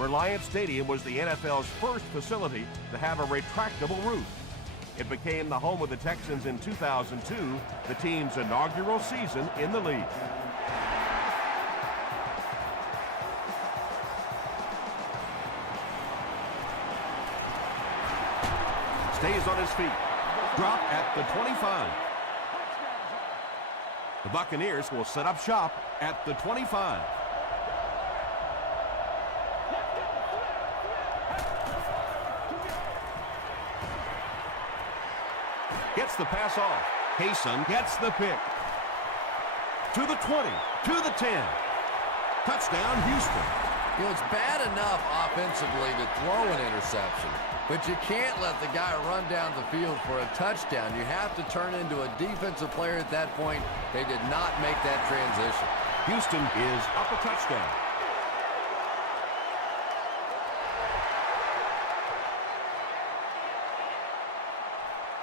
Reliant Stadium was the NFL's first facility to have a retractable roof. It became the home of the Texans in 2002, the team's inaugural season in the league. Stays on his feet. Drop at the 25. The Buccaneers will set up shop at the 25. Gets the pass off. Hayson gets the pick. To the 20, to the 10. Touchdown, Houston. You know, it's bad enough offensively to throw an interception, but you can't let the guy run down the field for a touchdown. You have to turn into a defensive player at that point. They did not make that transition. Houston is up a touchdown.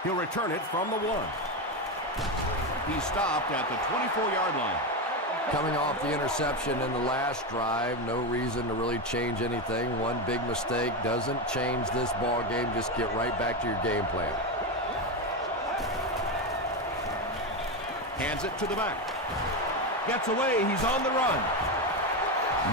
He'll return it from the 1. He stopped at the 24-yard line. Coming off the interception in the last drive, no reason to really change anything. One big mistake doesn't change this ball game. Just get right back to your game plan. Hands it to the back. Gets away. He's on the run.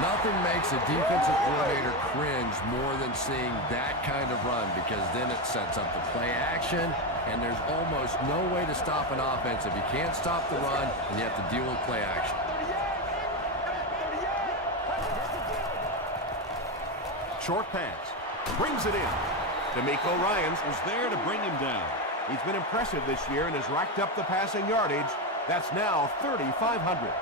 Nothing makes a defensive coordinator cringe more than seeing that kind of run, because then it sets up the play action, and there's almost no way to stop an offense if you can't stop the run and you have to deal with play action. Short pass. Brings it in. D'Amico Ryans was there to bring him down. He's been impressive this year and has racked up the passing yardage. That's now 3,500.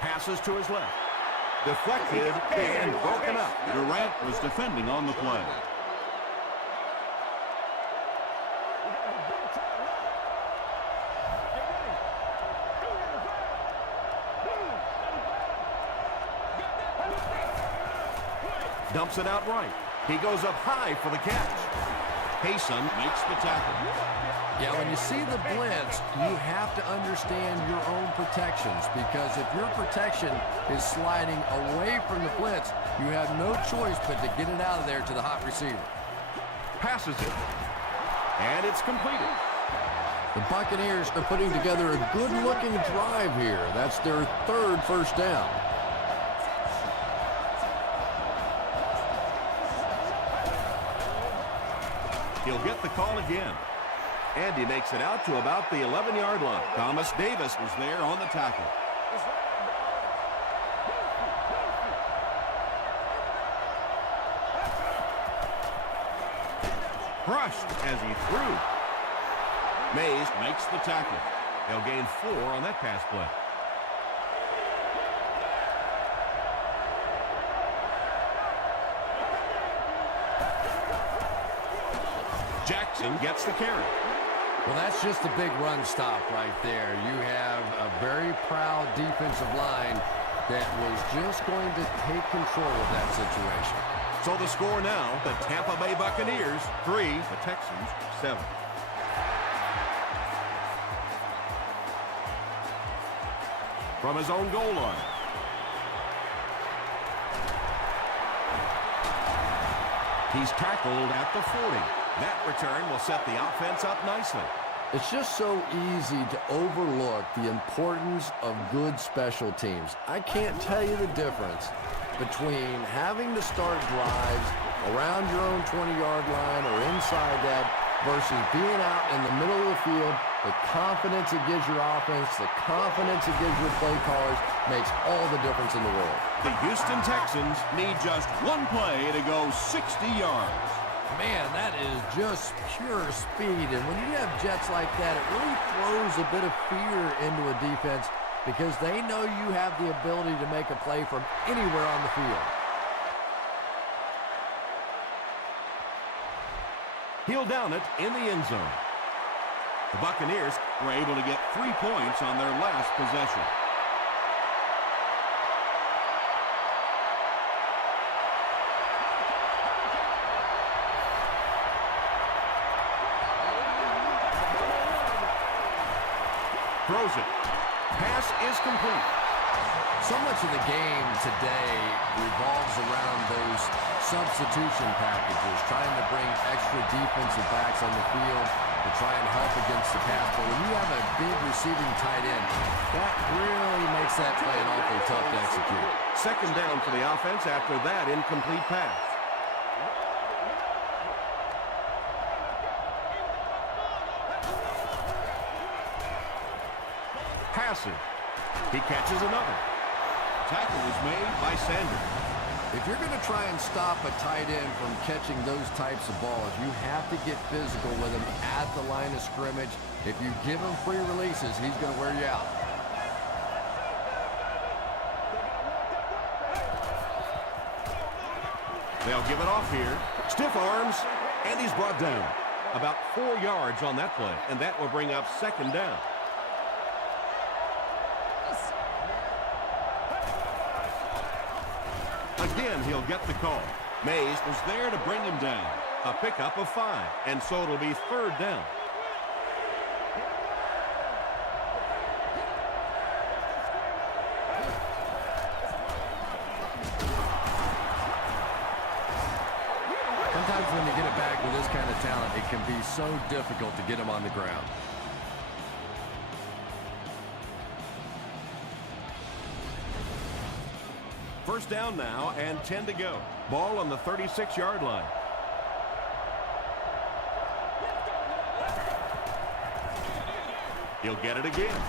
Passes to his left. Deflected and broken up. Durant was defending on the play. Dumps it out right. He goes up high for the catch. Hayson makes the tackle. Yeah, when you see the blitz, you have to understand your own protections, because if your protection is sliding away from the blitz, you have no choice but to get it out of there to the hot receiver. Passes it. And it's completed. The Buccaneers are putting together a good-looking drive here. That's their third first down. He'll get the call again. And he makes it out to about the 11-yard line. Thomas Davis was there on the tackle. Crushed as he threw. Mays makes the tackle. They'll gain 4 on that pass play. Jackson gets the carry. Well, that's just a big run stop right there. You have a very proud defensive line that was just going to take control of that situation. So the score now, the Tampa Bay Buccaneers 3, the Texans 7. From his own goal line. He's tackled at the 40. That return will set the offense up nicely. It's just so easy to overlook the importance of good special teams. I can't tell you the difference between having to start drives around your own 20-yard line or inside that versus being out in the middle of the field. The confidence it gives your offense, the confidence it gives your play callers makes all the difference in the world. The Houston Texans need just one play to go 60 yards. Man, that is just pure speed, and when you have jets like that, it really throws a bit of fear into a defense because they know you have the ability to make a play from anywhere on the field. He'll down it in the end zone. The Buccaneers were able to get 3 points on their last possession. Throws it. Pass is complete. So much of the game today revolves around those substitution packages, trying to bring extra defensive backs on the field to try and help against the pass. But when you have a big receiving tight end, that really makes that play an awfully tough to execute. Second down for the offense after that incomplete pass. Passing. He catches another. Tackle was made by Sanders. If you're going to try and stop a tight end from catching those types of balls, you have to get physical with him at the line of scrimmage. If you give him free releases, he's going to wear you out. They'll give it off here. Stiff arms, and he's brought down. About 4 yards on that play, and that will bring up second down. Again, he'll get the call. Mays was there to bring him down. A pickup of 5, and so it'll be third down. Sometimes when you get it back with this kind of talent, it can be so difficult to get him on the ground. First down now and 10 to go. Ball on the 36-yard line. He'll get it again.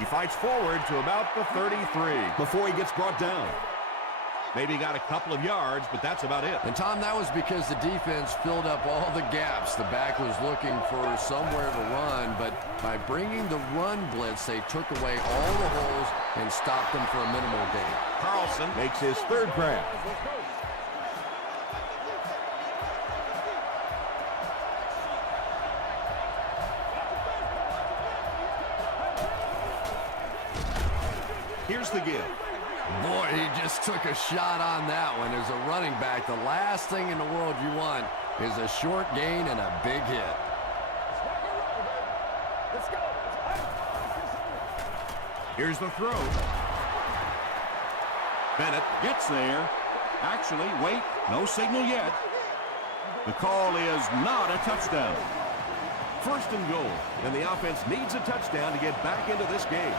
He fights forward to about the 33 before he gets brought down. Maybe got a couple of yards, but that's about it. And, Tom, that was because the defense filled up all the gaps. The back was looking for somewhere to run, but by bringing the run blitz, they took away all the holes and stopped them for a minimal gain. Carlson makes his third grab. Here's the give. Boy, he just took a shot on that one. As a running back, the last thing in the world you want is a short gain and a big hit. Here's the throw. Bennett gets there. Actually, wait, no signal yet. The call is not a touchdown. First and goal, and the offense needs a touchdown to get back into this game.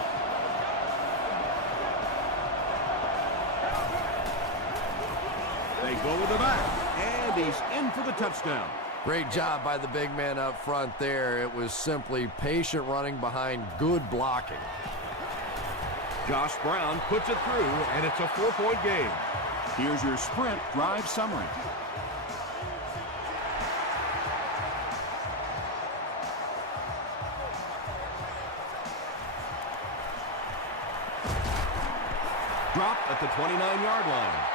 They go with the back, and he's in for the touchdown. Great job by the big man up front there. It was simply patient running behind good blocking. Josh Brown puts it through, and it's a 4-point game. Here's your sprint drive summary. Dropped at the 29-yard line.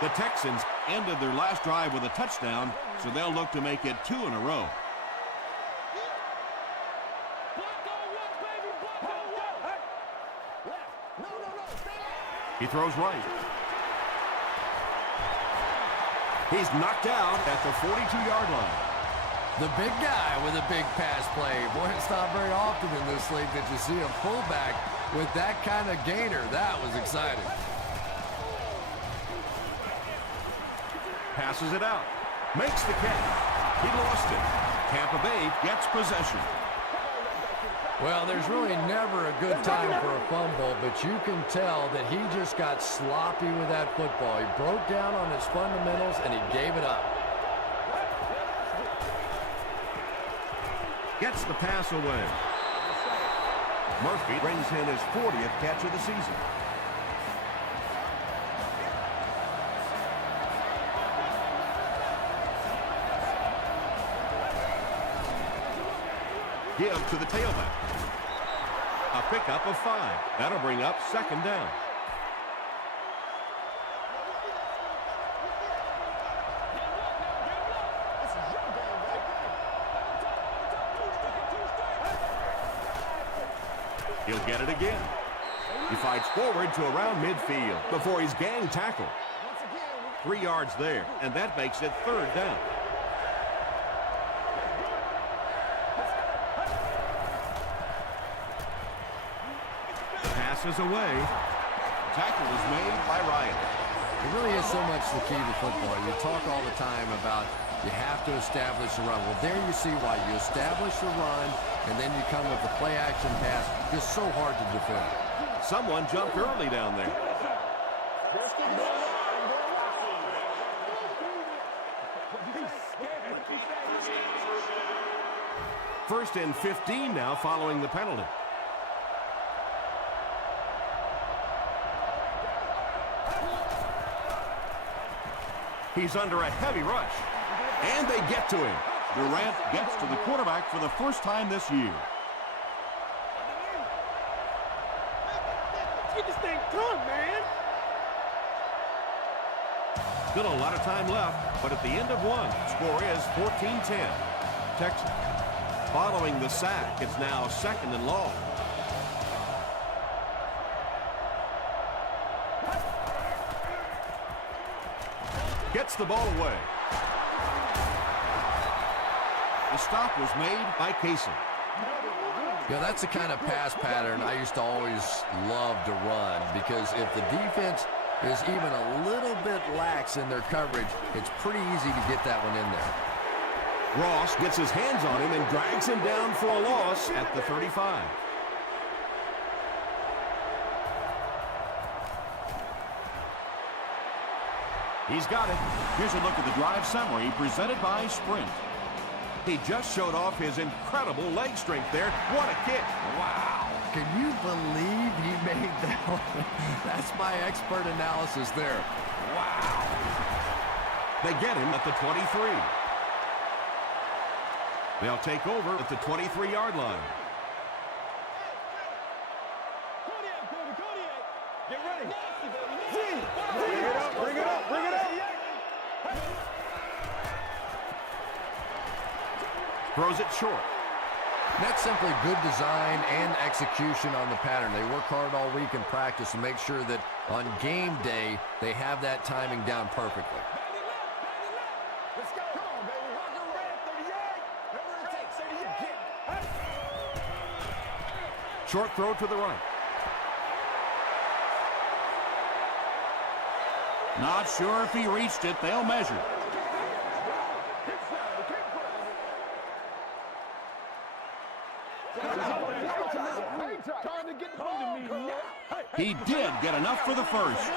The Texans ended their last drive with a touchdown, so they'll look to make it 2 in a row. He throws right. He's knocked out at the 42-yard line. The big guy with a big pass play. Boy, it's not very often in this league that you see a fullback with that kind of gainer. That was exciting. Passes it out. Makes the catch. He lost it. Tampa Bay gets possession. Well, there's really never a good time for a fumble, but you can tell that he just got sloppy with that football. He broke down on his fundamentals, and he gave it up. Gets the pass away. Murphy brings in his 40th catch of the season. Give to the tailback. A pickup of 5. That'll bring up second down. He'll get it again. He fights forward to around midfield before he's gang tackled. 3 yards there, and that makes it third down. pass is away. Tackle is made by Ryan. It really is so much the key to football. You talk all the time about you have to establish the run. Well, there you see why. You establish the run, and then you come with the play-action pass. Just so hard to defend. Someone jumped early down there. First and 15 now following the penalty. He's under a heavy rush. And they get to him. Durant gets to the quarterback for the first time this year. Get this thing done, man. Still a lot of time left, but at the end of one, score is 14-10. Texans. Following the sack, it's now 2nd and long. Gets the ball away. The stop was made by Casey. Yeah, that's the kind of pass pattern I used to always love to run, because if the defense is even a little bit lax in their coverage, it's pretty easy to get that one in there. Ross gets his hands on him and drags him down for a loss at the 35. He's got it. Here's a look at the drive summary presented by Sprint. He just showed off his incredible leg strength there. What a kick. Wow. Can you believe he made that one? That's my expert analysis there. Wow. They get him at the 23. They'll take over at the 23-yard line. Get ready. Bring it up, bring it up, bring it up. Throws it short. That's simply good design and execution on the pattern. They work hard all week in practice to make sure that on game day they have that timing down perfectly. Let's go. Come on, baby. Rock and roll. 38. Whatever it takes. 38. Short throw to the right. Not sure if he reached it. They'll measure. He did get enough for the first.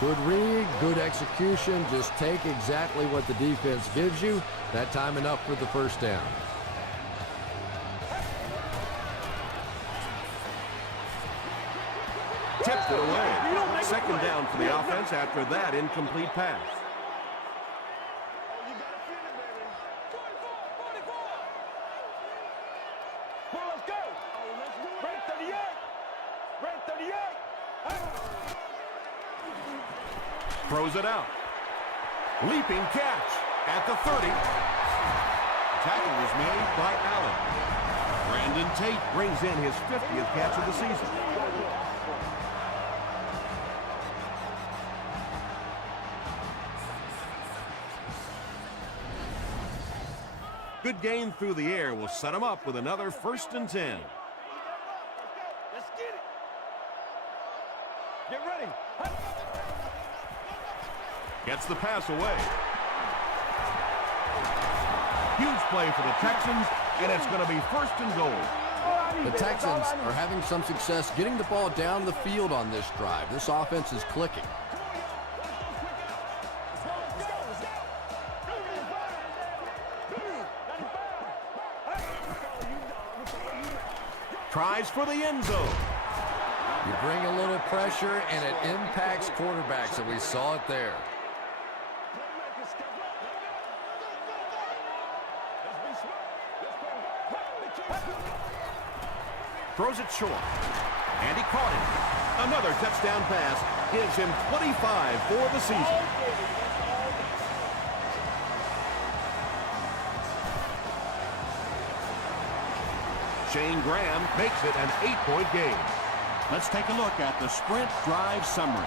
Good read, good execution. Just take exactly what the defense gives you. That time enough for the first down. Tipped it away. Second down for the offense after that incomplete pass. Throws it out. Leaping catch at the 30. Tackle was made by Allen. Brandon Tate brings in his 50th catch of the season. Good gain through the air will set him up with another 1st and 10. Let's get it. Get ready. Gets the pass away. Huge play for the Texans, and it's going to be 1st and goal. The Texans are having some success getting the ball down the field on this drive. This offense is clicking. Tries for the end zone. You bring a little pressure, and it impacts quarterbacks, and we saw it there. Throws it short. And he caught it. Another touchdown pass gives him 25 for the season. Shane Graham makes it an 8-point game. Let's take a look at the Sprint drive summary.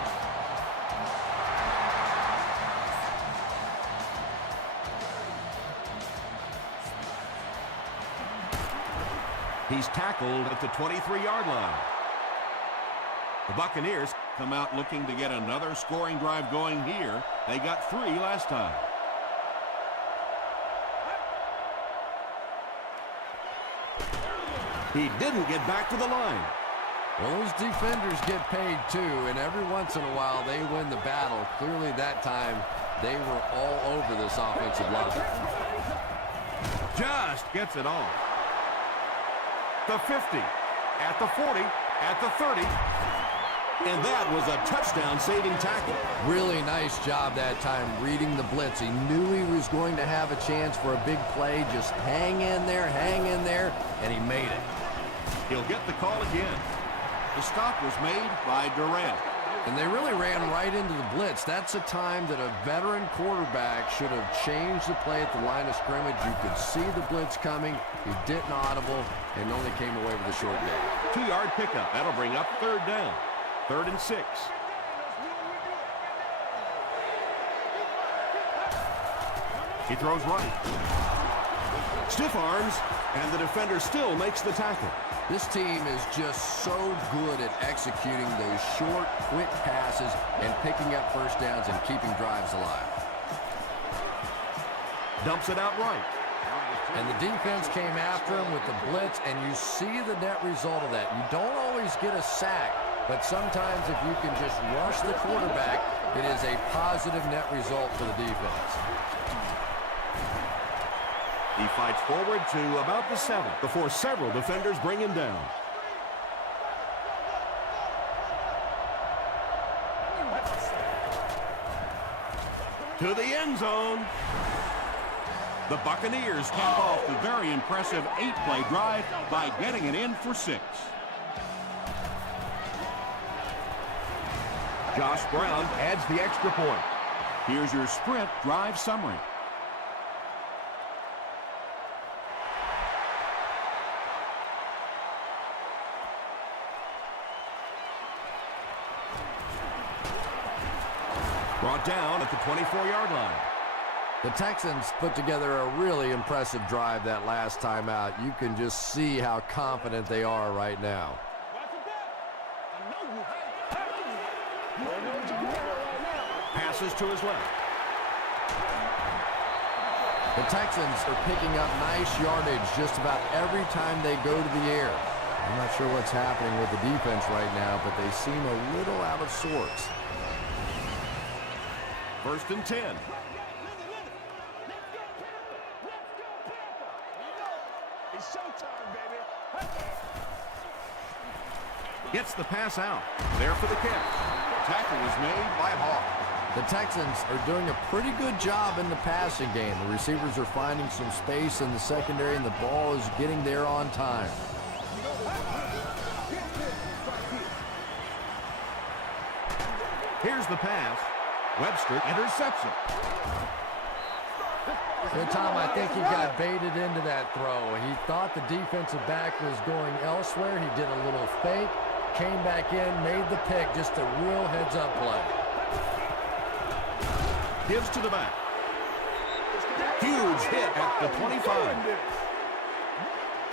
He's tackled at the 23-yard line. The Buccaneers come out looking to get another scoring drive going here. They got 3 last time. He didn't get back to the line. Well, those defenders get paid too, and every once in a while they win the battle. Clearly that time they were all over this offensive line. Just gets it off. The 50, at the 40, at the 30. And that was a touchdown-saving tackle. Really nice job that time reading the blitz. He knew he was going to have a chance for a big play. Just hang in there, and he made it. He'll get the call again. The stop was made by Durant. And they really ran right into the blitz. That's a time that a veteran quarterback should have changed the play at the line of scrimmage. You could see the blitz coming. He didn't audible and only came away with a short gain. 2-yard pickup. That'll bring up 3rd down. 3rd and 6. He throws right. Stiff arms, and the defender still makes the tackle. This team is just so good at executing those short, quick passes and picking up first downs and keeping drives alive. Dumps it out right. And the defense came after him with the blitz, and you see the net result of that. You don't always get a sack, but sometimes if you can just rush the quarterback, it is a positive net result for the defense. He fights forward to about the 7 before several defenders bring him down. To the end zone. The Buccaneers cap off the very impressive 8-play drive by getting it in for 6. Josh Brown adds the extra point. Here's your sprint drive summary. Brought down at the 24-yard line. The Texans put together a really impressive drive that last time out. You can just see how confident they are right now. Passes to his left. The Texans are picking up nice yardage just about every time they go to the air. I'm not sure what's happening with the defense right now, but they seem a little out of sorts. 1st and 10. It's showtime, baby. Gets the pass out. There for the catch. Tackle was made by Hawk. The Texans are doing a pretty good job in the passing game. The receivers are finding some space in the secondary, and the ball is getting there on time. Here's the pass. Webster intercepts it. So, Tom, I think he got baited into that throw. He thought the defensive back was going elsewhere. He did a little fake, came back in, made the pick, just a real heads-up play. Gives to the back. Huge hit at the 25.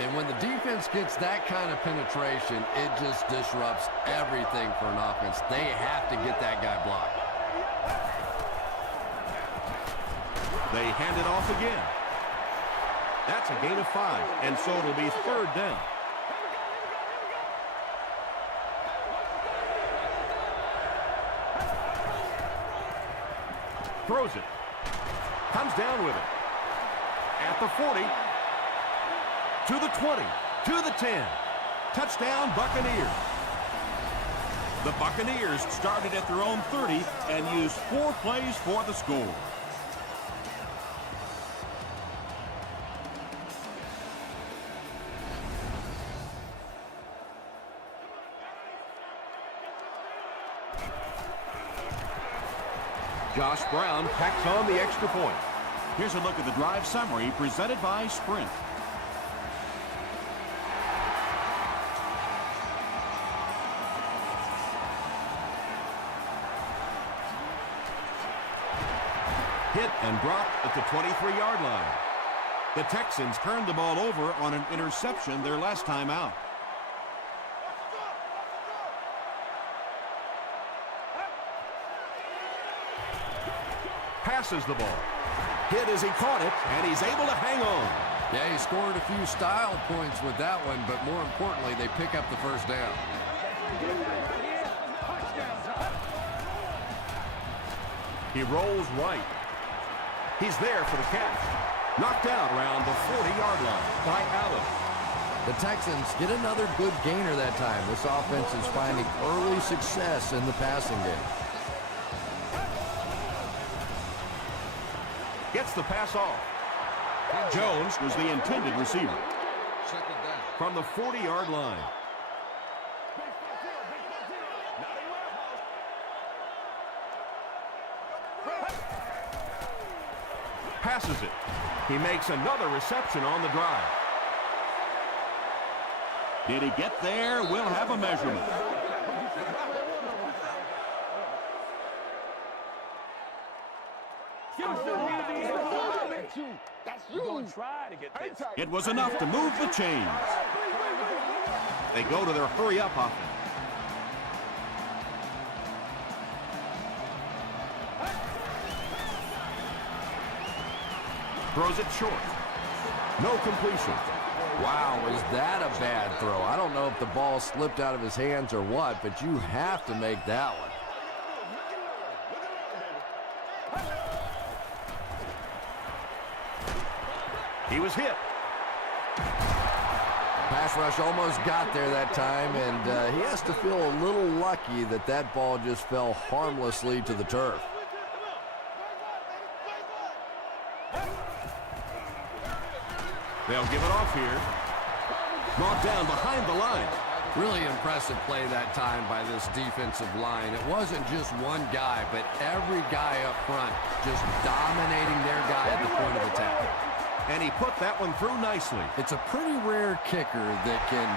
And when the defense gets that kind of penetration, it just disrupts everything for an offense. They have to get that guy blocked. They hand it off again. That's a gain of 5, and so it'll be 3rd down. Throws it. Comes down with it. At the 40. To the 20. To the 10. Touchdown, Buccaneers. The Buccaneers started at their own 30 and used 4 plays for the score. Josh Brown packs on the extra point. Here's a look at the drive summary presented by Sprint. Hit and dropped at the 23-yard line. The Texans turned the ball over on an interception their last time out. passes the ball. Hit as he caught it, and he's able to hang on. Yeah, he scored a few style points with that one, but more importantly, they pick up the first down. He rolls right. He's there for the catch. Knocked out around the 40-yard line by Allen. The Texans get another good gainer that time. This offense is finding early success in the passing game. Gets the pass off. Jones was the intended receiver. From the 40-yard line. Passes it. He makes another reception on the drive. Did he get there? We'll have a measurement. It was enough to move the chains. They go to their hurry-up offense. Throws it short. No completion. Wow, was that a bad throw? I don't know if the ball slipped out of his hands or what, but you have to make that one. He was hit. Pass rush almost got there that time, and he has to feel a little lucky that that ball just fell harmlessly to the turf. They'll give it off here. Brought down behind the line. Really impressive play that time by this defensive line. It wasn't just one guy, but every guy up front just dominating their guy at the point of attack. And he put that one through nicely. It's a pretty rare kicker that can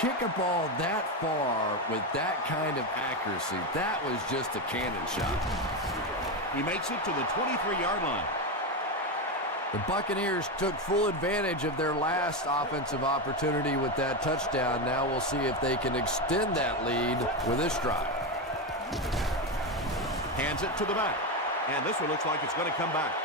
kick a ball that far with that kind of accuracy. That was just a cannon shot. He makes it to the 23-yard line. The Buccaneers took full advantage of their last offensive opportunity with that touchdown. Now we'll see if they can extend that lead with this drive. Hands it to the back. And this one looks like it's going to come back.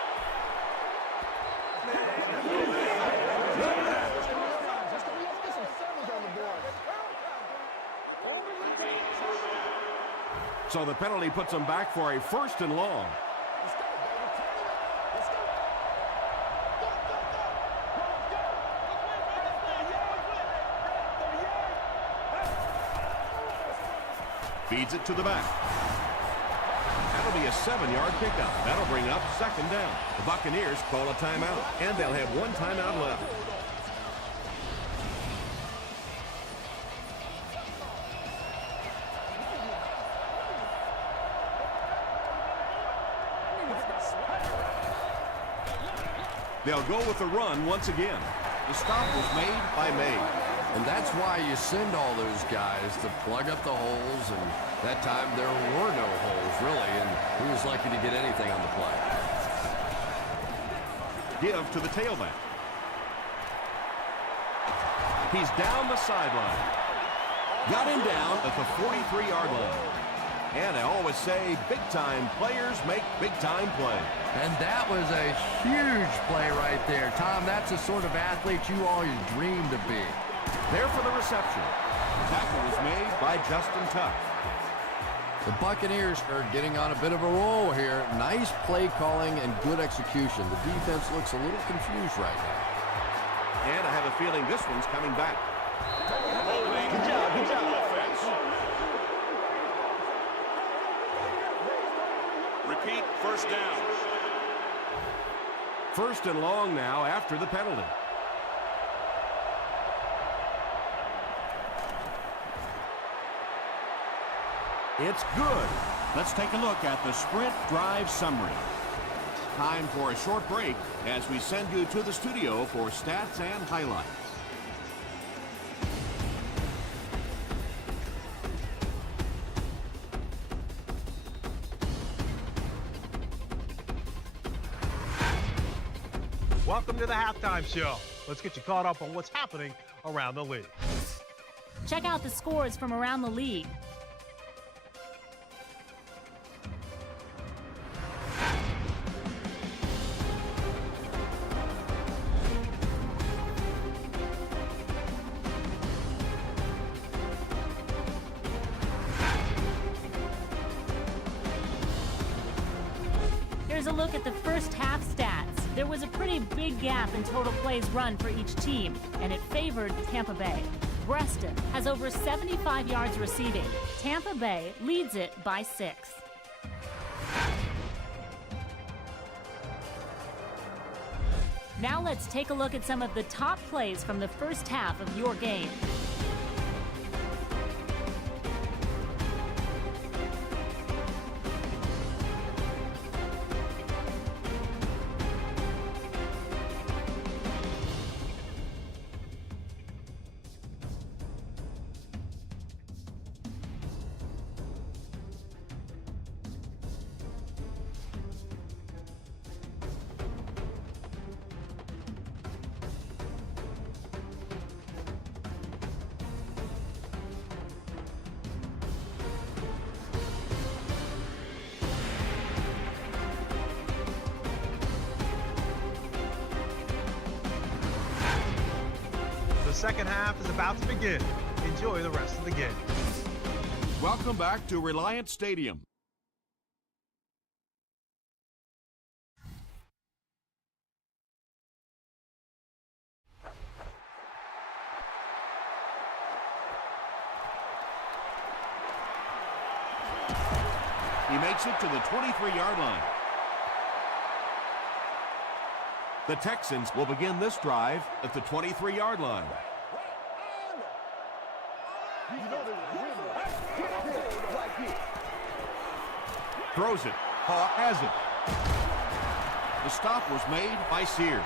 So the penalty puts them back for a 1st and long. Feeds it to the back. That'll be a 7-yard pickup. That'll bring up 2nd down. The Buccaneers call a timeout, and they'll have 1 timeout left. They'll go with the run once again. The stop was made by May. And that's why you send all those guys to plug up the holes, and that time there were no holes, really, and he was lucky to get anything on the play. Give to the tailback. He's down the sideline. Got him down at the 43-yard line. And I always say, big-time players make big-time play. And that was a huge play right there. Tom, that's the sort of athlete you always dreamed of being. There for the reception. The tackle was made by Justin Tuck. The Buccaneers are getting on a bit of a roll here. Nice play calling and good execution. The defense looks a little confused right now. And I have a feeling this one's coming back. Good job, offense. Repeat, 1st down. 1st and long now after the penalty. It's good. Let's take a look at the sprint drive summary. Time for a short break as we send you to the studio for stats and highlights. Welcome to the halftime show. Let's get you caught up on what's happening around the league. Check out the scores from around the league. Here's a look at the first half stats. There was a pretty big gap in total plays run for each team, and it favored Tampa Bay. Preston has over 75 yards receiving. Tampa Bay leads it by 6. Now let's take a look at some of the top plays from the first half of your game. The second half is about to begin. Enjoy the rest of the game. Welcome back to Reliant Stadium. He makes it to the 23-yard line. The Texans will begin this drive at the 23-yard line. Throws it. Hawk has it. The stop was made by Sear.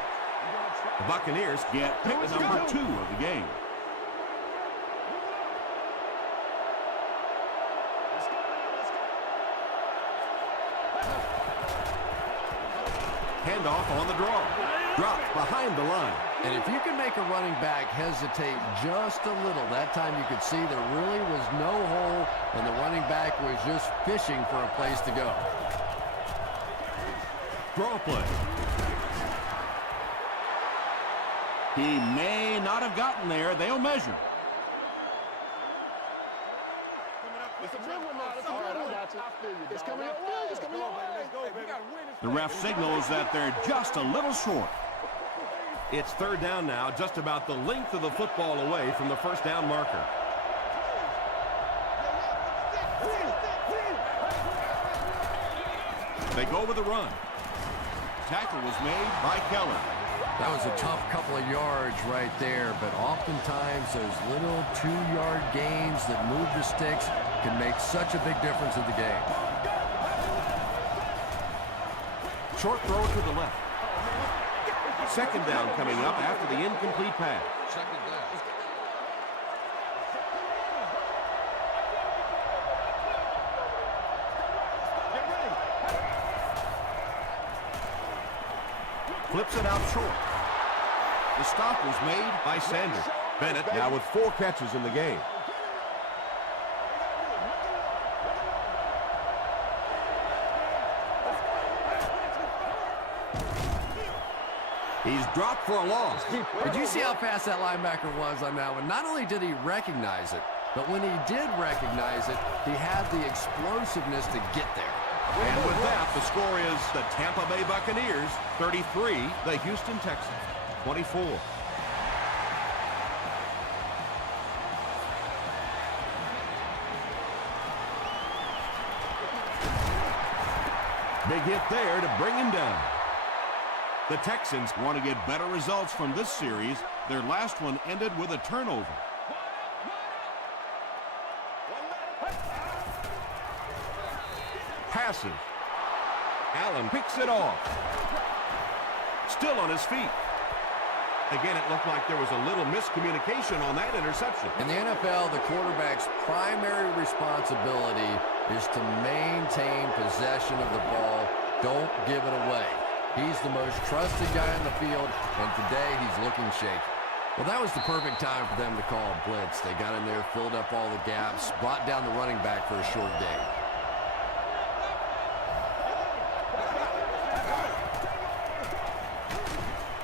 The Buccaneers Get pick number 2 of the game. handoff on the draw. Dropped behind the line. And if you can make a running back hesitate just a little, that time you could see there really was no hole, and the running back was just fishing for a place to go. Draw play. He may not have gotten there. They'll measure. It's a big one now. It's all right. I got you. It's coming your way. It's coming your way. The ref signals that they're just a little short. It's third down now, just about the length of the football away from the first down marker. They go with the run. Tackle was made by Keller. That was a tough couple of yards right there, but oftentimes those little 2-yard gains that move the sticks can make such a big difference in the game. Short throw to the left. Second down coming up after the incomplete pass. Second down. Flips it out short. The stop was made by Sanders. Bennett now with 4 catches in the game. He's dropped for a loss. Did you see how fast that linebacker was on that one? Not only did he recognize it, but when he did recognize it, he had the explosiveness to get there. And with that, the score is the Tampa Bay Buccaneers 33, the Houston Texans 24. Big hit there to bring him down. The Texans want to get better results from this series. Their last one ended with a turnover. Passes. Allen picks it off. Still on his feet. Again, it looked like there was a little miscommunication on that interception. In the NFL, the quarterback's primary responsibility is to maintain possession of the ball. Don't give it away. He's the most trusted guy on the field, and today he's looking shaky. Well, that was the perfect time for them to call a blitz. They got in there, filled up all the gaps, brought down the running back for a short gain.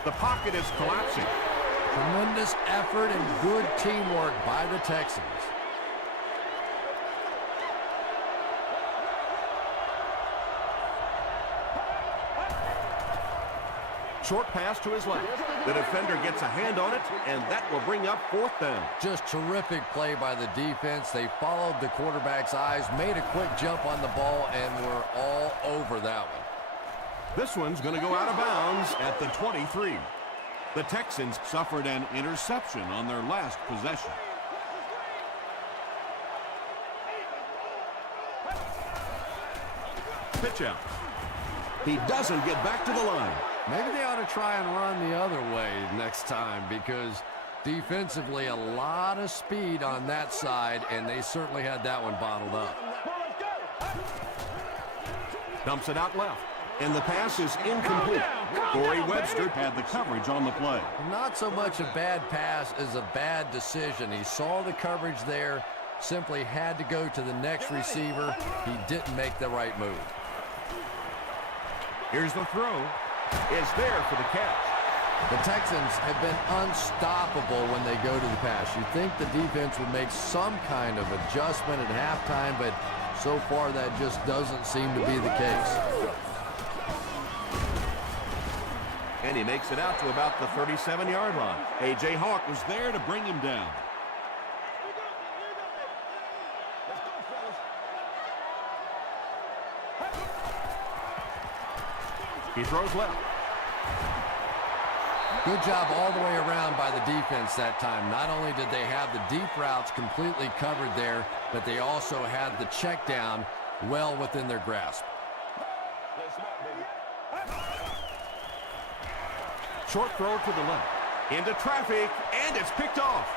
The pocket is collapsing. Tremendous effort and good teamwork by the Texans. Short pass to his left. The defender gets a hand on it, and that will bring up 4th down. Just terrific play by the defense. They followed the quarterback's eyes, made a quick jump on the ball, and were all over that one. This one's going to go out of bounds at the 23. The Texans suffered an interception on their last possession. Pitch out. He doesn't get back to the line. Maybe they ought to try and run the other way next time, because defensively a lot of speed on that side, and they certainly had that one bottled up. Dumps it out left. And the pass is incomplete. Corey Webster Had the coverage on the play. Not so much a bad pass as a bad decision. He saw the coverage there, simply had to go to the next receiver. He didn't make the right move. Here's the throw. It's there for the catch. The Texans have been unstoppable when they go to the pass. You'd think the defense would make some kind of adjustment at halftime, but so far that just doesn't seem to be the case. And he makes it out to about the 37-yard line. A.J. Hawk was there to bring him down. He throws left. Good job all the way around by the defense that time. Not only did they have the deep routes completely covered there, but they also had the check down well within their grasp. Short throw to the left. Into traffic, and it's picked off.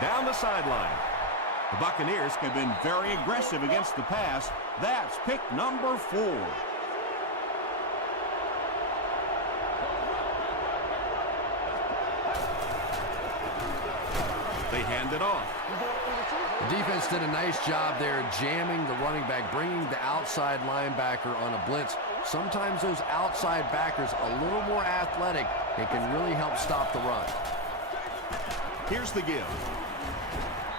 Down the sideline. The Buccaneers have been very aggressive against the pass. That's pick number 4. They hand it off. The defense did a nice job there jamming the running back, bringing the outside linebacker on a blitz. Sometimes those outside backers a little more athletic and can really help stop the run. Here's the give.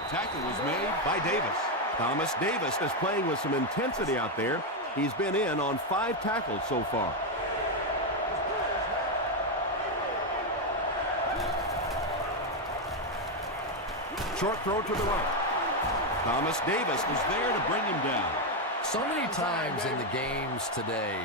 Tackle was made by Davis. Thomas Davis is playing with some intensity out there. He's been in on 5 tackles so far. Short throw to the right. Thomas Davis is there to bring him down. So many times in the games today,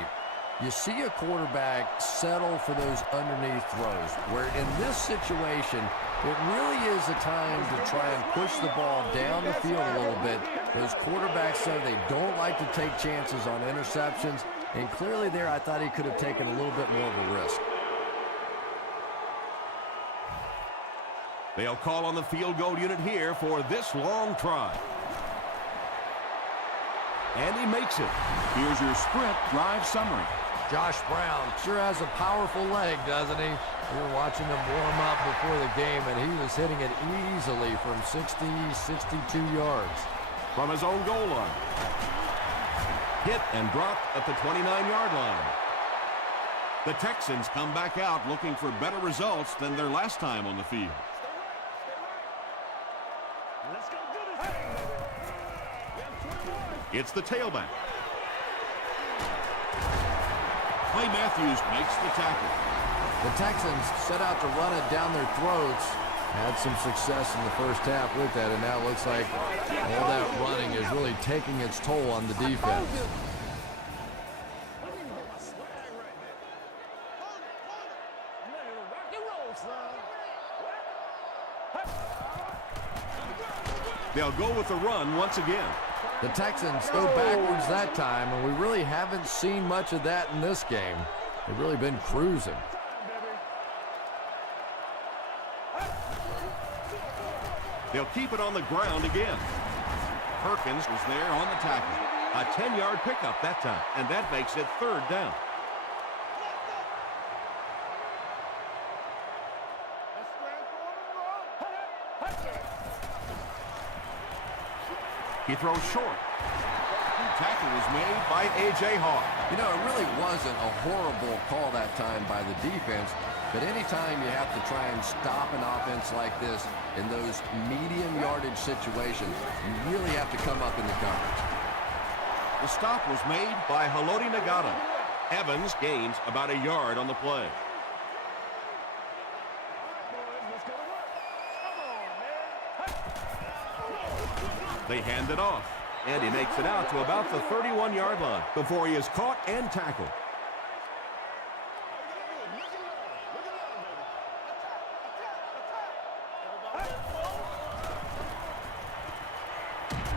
you see a quarterback settle for those underneath throws, where in this situation, it really is a time to try and push the ball down the field a little bit. Those quarterbacks, though, they don't like to take chances on interceptions, and clearly there I thought he could have taken a little bit more of a risk. They'll call on the field goal unit here for this long try. And he makes it. Here's your sprint drive summary. Josh Brown sure has a powerful leg, doesn't he? We were watching him warm up before the game, and he was hitting it easily from 60, 62 yards. From his own goal line. Hit and dropped at the 29-yard line. The Texans come back out looking for better results than their last time on the field. It's the tailback. Clay Matthews makes the tackle. The Texans set out to run it down their throats. Had some success in the first half with that, and now it looks like all that running is really taking its toll on the defense. They'll go with the run once again. The Texans go backwards that time, and we really haven't seen much of that in this game. They've really been cruising. They'll keep it on the ground again. Perkins was there on the tackle. A 10-yard pickup that time, and that makes it 3rd down. He throws short. Tackle was made By A.J. Hawk. You know, it really wasn't a horrible call that time by the defense, but anytime you have to try and stop an offense like this in those medium yardage situations, you really have to come up in the coverage. The stop was made By Haloti Nagata. Evans gains about a yard on the play. They hand it off, and he makes it out to about the 31-yard line before he is caught and tackled.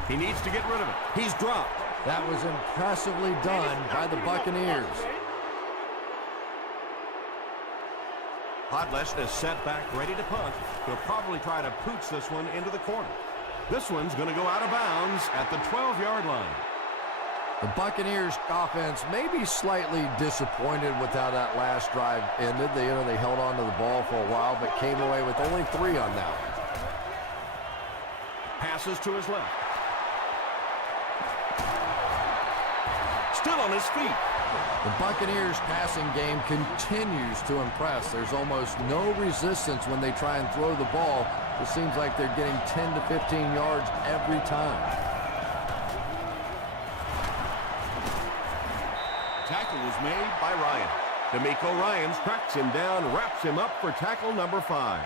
He needs to get rid of it. He's dropped. That was impressively done by the Buccaneers. Podlesh is set back, ready to punt. He'll probably try to pooch this one into the corner. This one's going to go out of bounds at the 12-yard line. The Buccaneers offense may be slightly disappointed with how that last drive ended. They held on to the ball for a while, but came away with only 3 on that one. Passes to his left. Still on his feet. The Buccaneers passing game continues to impress. There's almost no resistance when they try and throw the ball. It seems like they're getting 10 to 15 yards every time. Tackle was made by Ryan. D'Amico Ryans tracks him down, wraps him up for tackle number 5.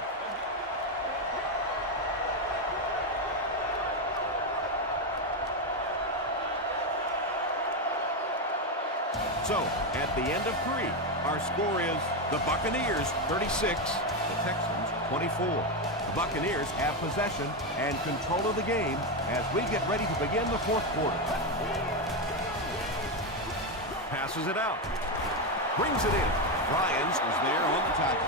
So, at the end of 3, our score is the Buccaneers 36, the Texans 24. The Buccaneers have possession and control of the game as we get ready to begin the 4th quarter. Passes it out. Brings it in. Ryans is there on the tackle.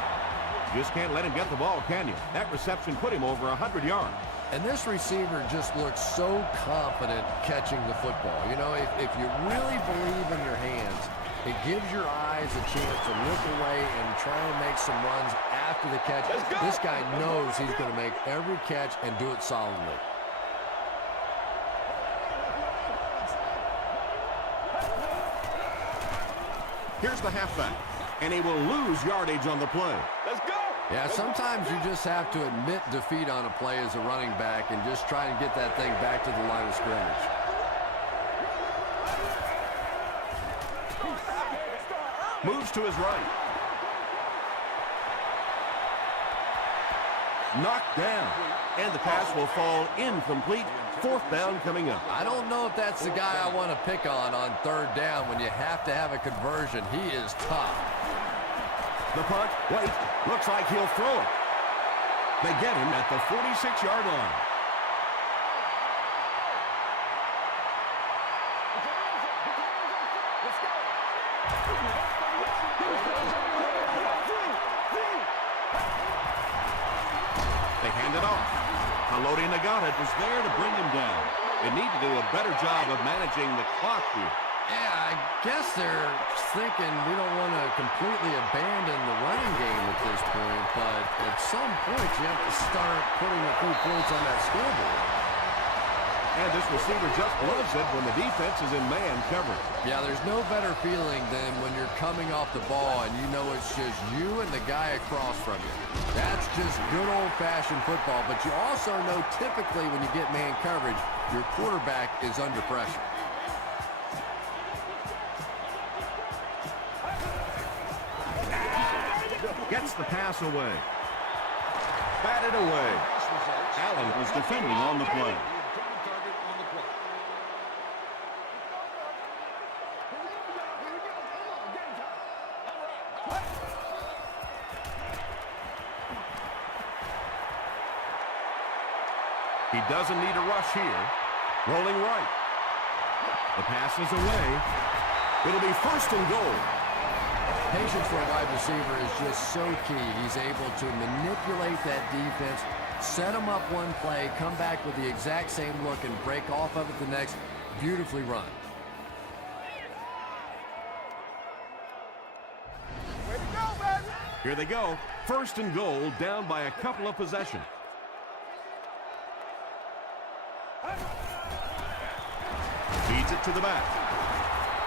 Just can't let him get the ball, can you? That reception put him over 100 yards. And this receiver just looks so confident catching the football. If you really believe in your hands, it gives your eyes a chance to look away and try and make some runs after the catch. This guy knows he's going to make every catch and do it solidly. Here's the halfback, and he will lose yardage on the play. Let's go. Yeah, sometimes you just have to admit defeat on a play as a running back and just try and get that thing back to the line of scrimmage. Moves to his right. Knocked down, and the pass will fall incomplete. 4th down coming up. I don't know if that's the guy I want to pick on 3rd down when you have to have a conversion. He is tough. The punt, wait, looks like he'll throw it. They get him at the 46-yard line. They hand it off. Haloti Nagata was there to bring him down. They need to do a better job of managing the clock here. Yeah, I guess they're thinking we don't want to completely abandon the running game at this point, but at some point you have to start putting a few points on that scoreboard. And this receiver just loves it when the defense is in man coverage. Yeah, there's no better feeling than when you're coming off the ball and you know it's just you and the guy across from you. That's just good old-fashioned football, but you also know typically when you get man coverage, your quarterback is under pressure. Gets the pass away. Batted away. Allen was defending on the play. He doesn't need a rush here. Rolling right. The pass is away. It'll be 1st and goal. Patience for a wide receiver is just so key. He's able to manipulate that defense, set them up one play, come back with the exact same look, and break off of it the next. Beautifully run. Way to go, baby. Here they go. 1st and goal, down by a couple of possessions. Feeds it to the back.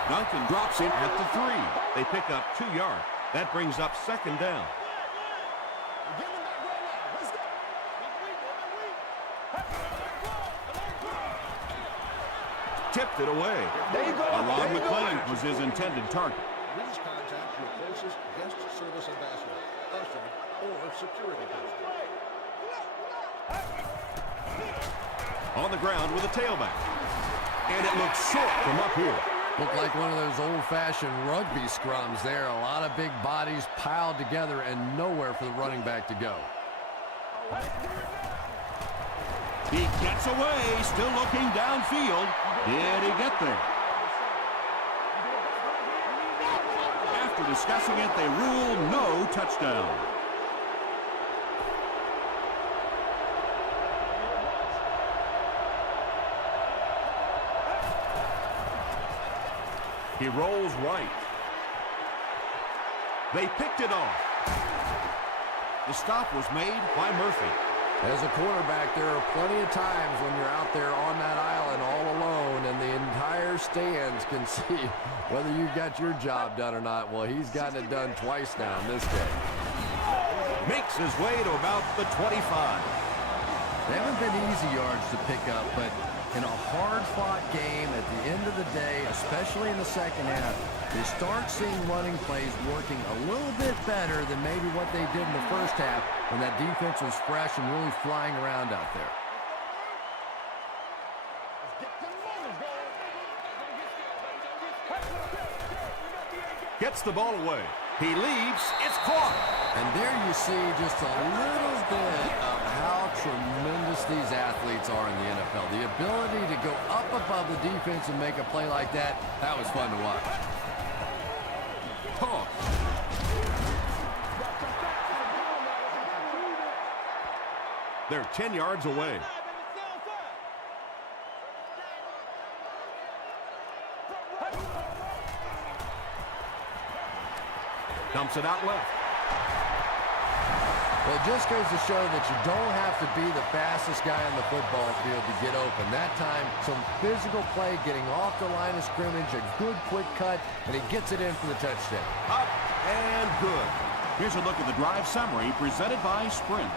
Duncan drops him at the 3. They pick up 2 yards. That brings up 2nd down. Give him that right now. Let's go. Tipped it away. There you go. Ron There you go. McClain was his intended target. please contact your closest guest service ambassador, usher, or security person. On the ground with a tailback. And it looks short from up here. Looked like one of those old-fashioned rugby scrums there. A lot of big bodies piled together and nowhere for the running back to go. He gets away, still looking downfield. Did he get there? After discussing it, they rule no touchdown. He rolls right. They picked it off. The stop was made by Murphy. As a quarterback, there are plenty of times when you're out there on that island all alone and the entire stands can see whether you got your job done or not. Well, he's gotten it done twice now in this game. Makes his way to about the 25. They haven't been easy yards to pick up, but in a hard-fought game at the end of the day, especially in the second half, you start seeing running plays working a little bit better than maybe what they did in the first half when that defense was fresh and really flying around out there. Gets the ball away. He leaves. It's caught. And there you see just a little bit of how tremendous these athletes are in the NFL. The ability to go up above the defense and make a play like that, that was fun to watch. Toss. They're 10 yards away. Dumps it out left. Well, it just goes to show that you don't have to be the fastest guy on the football field to get open. That time, some physical play, getting off the line of scrimmage, a good quick cut, and he gets it in for the touchdown. Up and good. Here's a look at the drive summary presented by Sprint.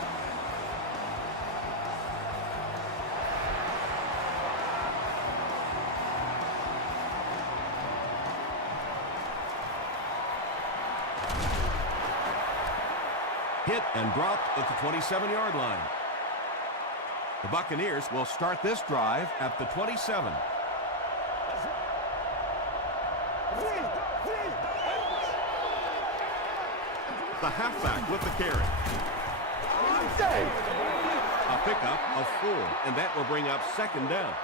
Hit and dropped at the 27-yard line. The Buccaneers will start this drive at the 27. The halfback with the carry. A pickup of 4, and that will bring up second down.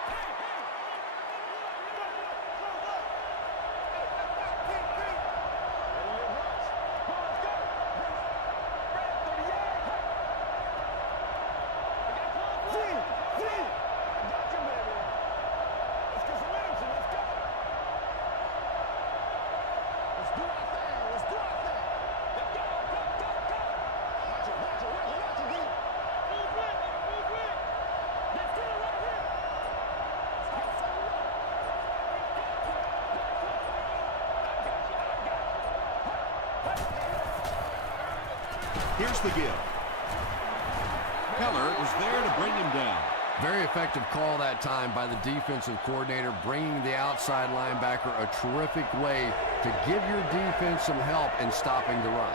Here's the give. Keller was there to bring him down. Very effective call that time by the defensive coordinator, bringing the outside linebacker a terrific way to give your defense some help in stopping the run.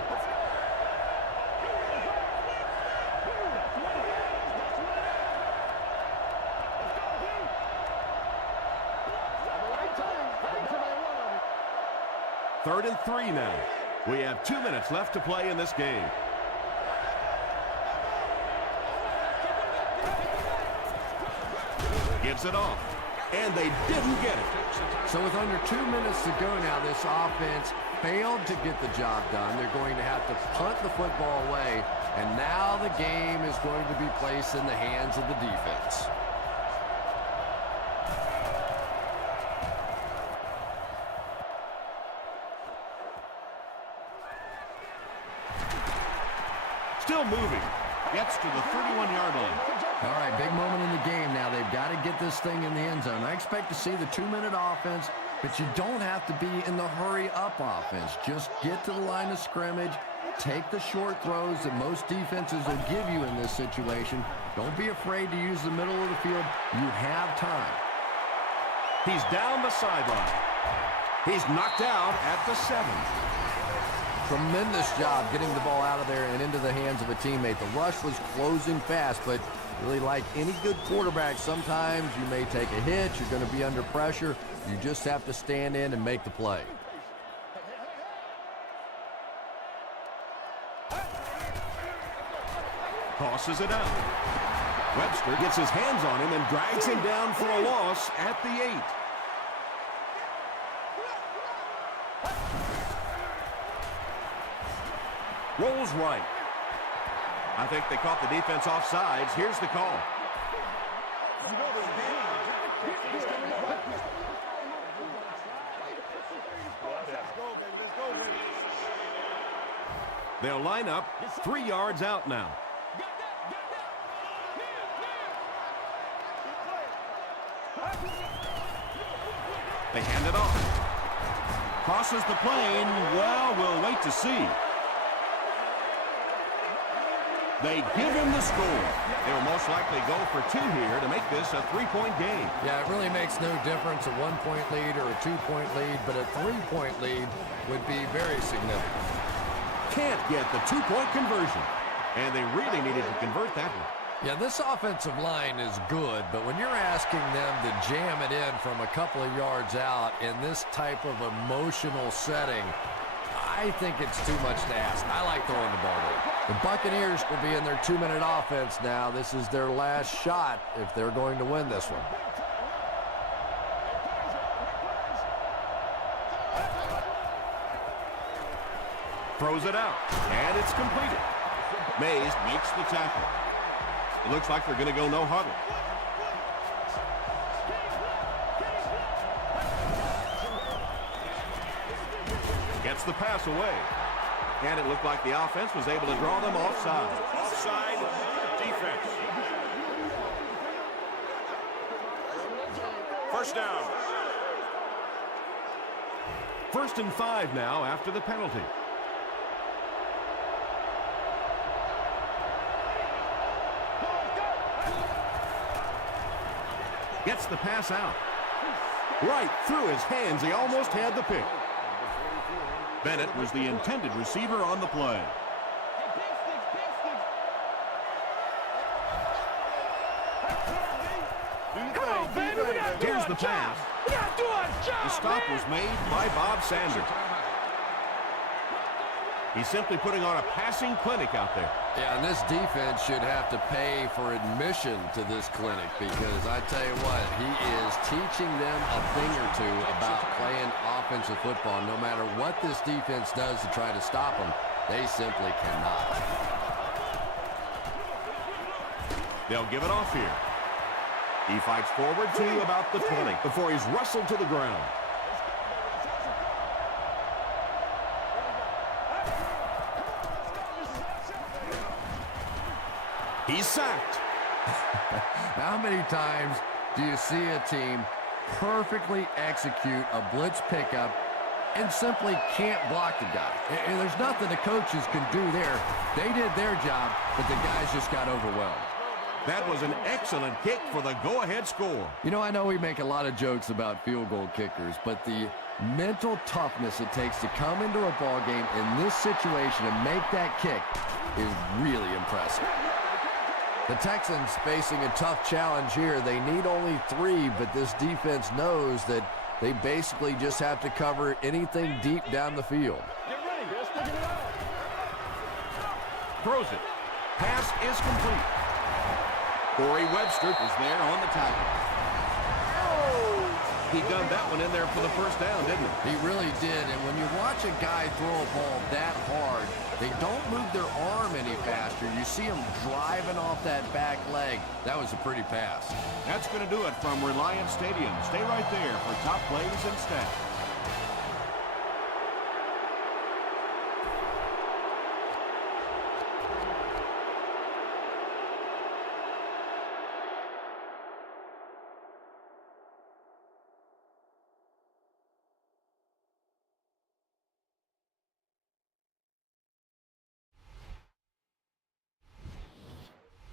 Third and 3 now. We have 2 minutes left to play in this game. Gives it off, and they didn't get it. So with under 2 minutes to go now, this offense failed to get the job done. They're going to have to punt the football away, and now the game is going to be placed in the hands of the defense. Still moving. Gets to the 31-yard line. All right, big moment in the game now. They've got to get this thing in the end zone. I expect to see the 2-minute offense, but you don't have to be in the hurry-up offense. Just get to the line of scrimmage, take the short throws that most defenses will give you in this situation. Don't be afraid to use the middle of the field. You have time. He's down the sideline. He's knocked out at the 7. Tremendous job getting the ball out of there and into the hands of a teammate. The rush was closing fast, but really like any good quarterback, sometimes you may take a hit. You're going to be under pressure. You just have to stand in and make the play. Tosses it out. Webster gets his hands on him and drags him down for a loss at the 8. Rolls right. I think they caught the defense off sides. Here's the call. They'll line up 3 yards out now. They hand it off. Crosses the plane. Well, we'll wait to see. They give him the score. They will most likely go for 2 here to make this a 3-point game. Yeah, it really makes no difference, a 1-point lead or a 2-point lead, but a 3-point lead would be very significant. Can't get the 2-point conversion, and they really needed to convert that one. Yeah, this offensive line is good, but when you're asking them to jam it in from a couple of yards out in this type of emotional setting, I think it's too much to ask. I like throwing the ball there. The Buccaneers will be in their 2-minute offense now. This is their last shot if they're going to win this one. Throws it out, and it's completed. Mays makes the tackle. It looks like they're going to go no huddle. Gets the pass away. And it looked like the offense was able to draw them offside. Offside defense. First down. 1st and 5 now after the penalty. Gets the pass out. Right through his hands. He almost had the pick. Bennett was the intended receiver on the play. Here's the pass. The stop was made by Bob Sanders. He's simply putting on a passing clinic out there. Yeah, and this defense should have to pay for admission to this clinic because I tell you what, he is teaching them a thing or two about playing offensive football. No matter what this defense does to try to stop them, they simply cannot. They'll give it off here. He fights forward to about the 20 before he's wrestled to the ground. He's sacked. How many times do you see a team perfectly execute a blitz pickup and simply can't block the guy? And there's nothing the coaches can do there. They did their job, but the guys just got overwhelmed. That was an excellent kick for the go-ahead score. You know, I know we make a lot of jokes about field goal kickers, but the mental toughness it takes to come into a ball game in this situation and make that kick is really impressive. The Texans facing a tough challenge here. They need only 3, but this defense knows that they basically just have to cover anything deep down the field. Get ready. Let's pick it up. Throws it. Pass is complete. Corey Webster is there on the tackle. He done that one in there for the first down, didn't he? He really did, and when you watch a guy throw a ball that hard, they don't move their arm any faster. You see him driving off that back leg. That was a pretty pass. That's going to do it from Reliance Stadium. Stay right there for top plays and stats.